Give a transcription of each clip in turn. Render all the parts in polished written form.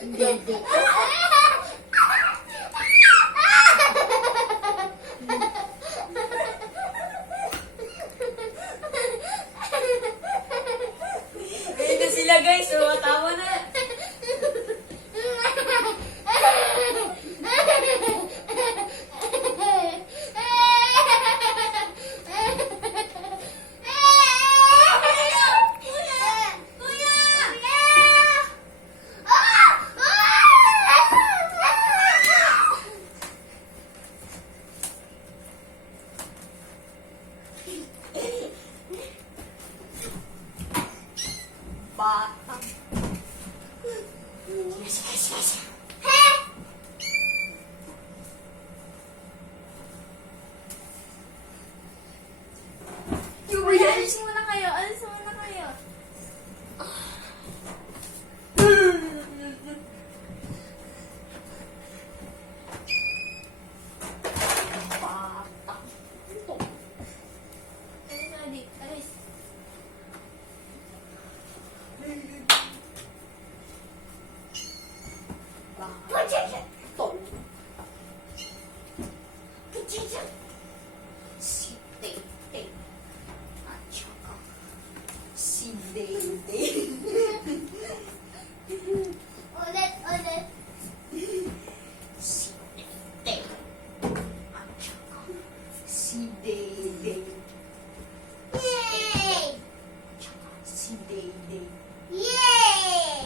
Hindi. Ayun na sila guys, so tama na. Batang. Yes. Alisin mo na kayo. Alisin mo na kayo. Batang. Ito. Alis na, di. Alis. Ito. Si Tay-Tay. At saka si Day-Day. Ulit. Si Tay-Tay. At saka si Day-Day. Yay! Tsaka si Day-Day. Yay!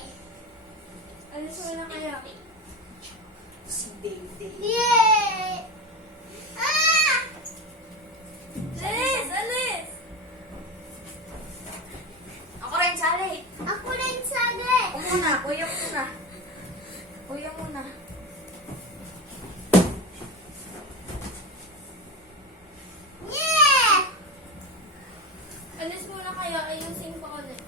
Alis mo na kayo. Si Day-Day. Yay! Ah! Alis! Ako rin, sali. Ako rin sabi. Ako muna, kuya muna. Kuya muna. Yeah! Alis muna kayo. Ayusin ko ulit.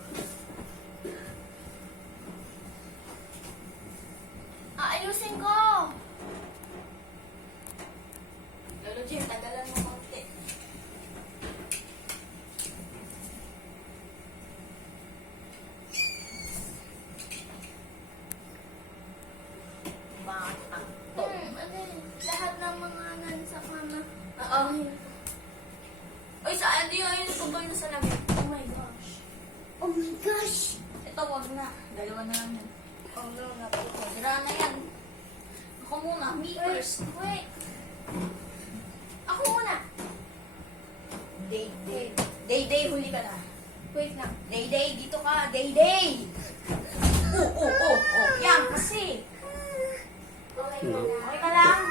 Ayusin ko! Lolo Jim, tagalan mo konti. Batang to. Lahat ng mga nansa mama. Oo. Uy, saan di yun? Tuboy na sa lamig. Oh my gosh. Oh my gosh. Ito, wag na. Dalawa na lang yan. Oh no, naputo. Sira na yan. Ako muna. Me first. Wait. Ako muna. Day-Day. Day-Day, huli ka na. Wait lang. Day-Day, dito ka. Day-Day! Oh. Yan, kasi. Okay ka na. Okay ka lang.